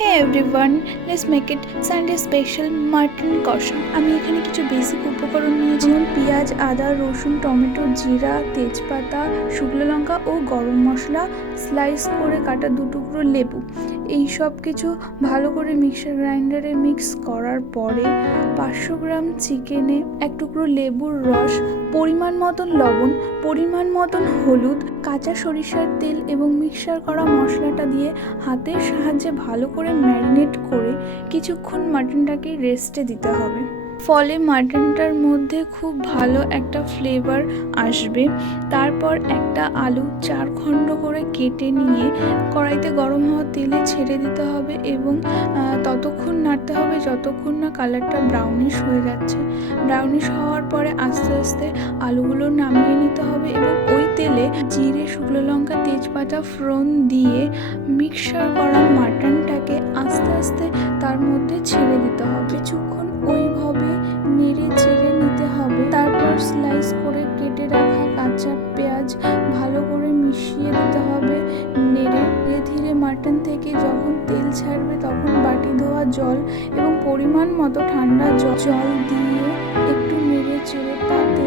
Hey everyone, let's make it Sunday special mutton কষা। আমি এখানে কিছু বেসিক উপকরণ নিয়েছি, যেমন পেঁয়াজ, আদা, রসুন, টমেটো, জিরা, তেজপাতা, শুকনো লঙ্কা ও গরম মশলা, স্লাইস করে কাটা 2 টুকরো লেবু। এই সব কিছু ভালো করে মিক্সার গ্রাইন্ডারে মিক্স করার পরে 500 গ্রাম চিকেনে 1 টুকরো লেবুর রস, পরিমাণ মতন লবণ, পরিমাণ মতন হলুদ, কাঁচা সরিষার তেল এবং মিক্সার করা মশলাটা দিয়ে হাতের সাহায্যে ভালো করে ম্যারিনেট করে কিছুক্ষণ মাটনটাকে রেস্টে দিতে হবে। ফলে মাটনটার মধ্যে খুব ভালো একটা ফ্লেভার আসবে। তারপর একটা আলু 4 খণ্ড করে কেটে নিয়ে কড়াইতে গরম হওয়া তেলে ছেড়ে দিতে হবে এবং ততক্ষণ নাড়তে হবে যতক্ষণ না কালারটা ব্রাউনিশ হয়ে যাচ্ছে। ব্রাউনিশ হওয়ার পরে আস্তে আস্তে আলুগুলো নামিয়ে নিতে হবে এবং ওই তেলে জিরে, শুকনো লঙ্কা, তেজপাতা ফোড়ন দিয়ে মিক্সার করা মাটনটাকে আস্তে আস্তে তার মধ্যে ছেড়ে দিতে হবে। কিছুক্ষণ ওইভাবে নেড়ে চেড়ে নিতে হবে। তারপর স্লাইস করে কেটে রাখা কাঁচা পেঁয়াজ ভালো করে মিশিয়ে দিতে হবে। নেড়ে ধীরে ধীরে মাটন থেকে যখন তেল ছাড়বে তখন বাটি ধোয়া জল এবং পরিমাণ মতো ঠান্ডা জল দিয়ে একটু নেড়ে চেড়ে তাতে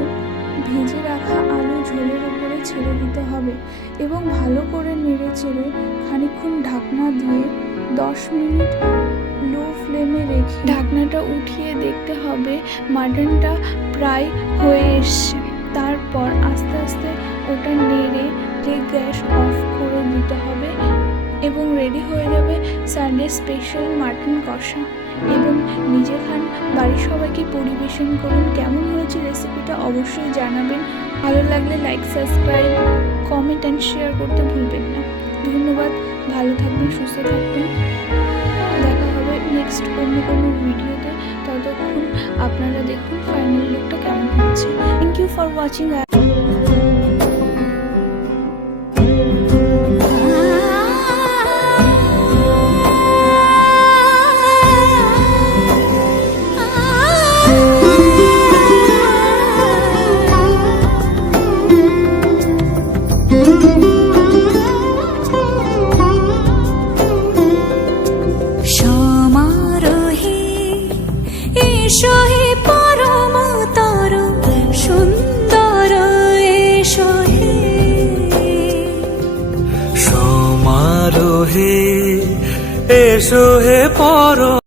ভেজে রাখা আলু ঝোলের উপরে ছেড়ে দিতে হবে এবং ভালো করে নেড়ে চেড়ে খানিকক্ষণ ঢাকনা দিয়ে 10 মিনিট লো ফ্লেমে রেখে ঢাকনাটা উঠিয়ে দেখতে হবে মাটনটা প্রায় হয়ে এসছে। তারপর আস্তে আস্তে ওটা নেড়ে গ্যাস অফ করে দিতে হবে এবং রেডি হয়ে যাবে সানডে স্পেশাল মাটন কষা। এবং নিজে খান, বাড়ির সবাইকে পরিবেশন করুন। কেমন হয়েছে রেসিপিটা অবশ্যই জানাবেন। ভালো লাগলে like, subscribe, comment and share করতে ভুলবেন না। ধন্যবাদ, ভালো থাকবেন, সুস্থ থাকবেন। দেখা হবে নেক্সট অন্য কোনো ভিডিওতে। ততক্ষণ আপনারা দেখুন ফাইনাল লুকটা কেমন হচ্ছে। Thank you for watching. এসো হে পরম তরম সুন্দর, এসো হে সমারোহে, এসো হে পরম